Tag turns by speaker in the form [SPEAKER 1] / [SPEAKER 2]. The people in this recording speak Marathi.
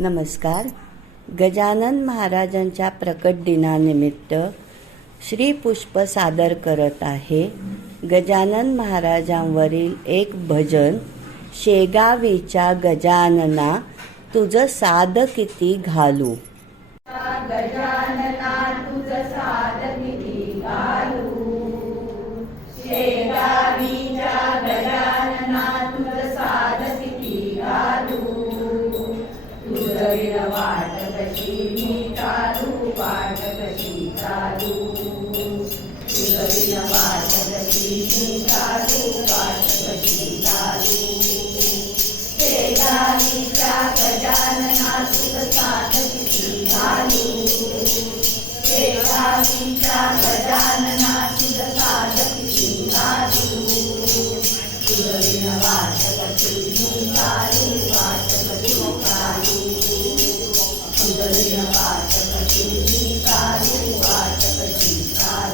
[SPEAKER 1] नमस्कार. गजानन महाराजांच्या प्रकट दिनानिमित्त श्री पुष्प सादर करत आहे. गजानन महाराजांवरील एक भजन शेगावीच्या गजानना तुझं साध किती घालू.
[SPEAKER 2] कशी मी चालू पाठ कशी चालू शिकविला पाठ कशी मी चालू पाठ कशी चालू शेजारीच्या गजाननाची साथ किती घालू शेजारीच्या गजाननाची साथ किती घालू शिकविला पाठ कशी मी चालू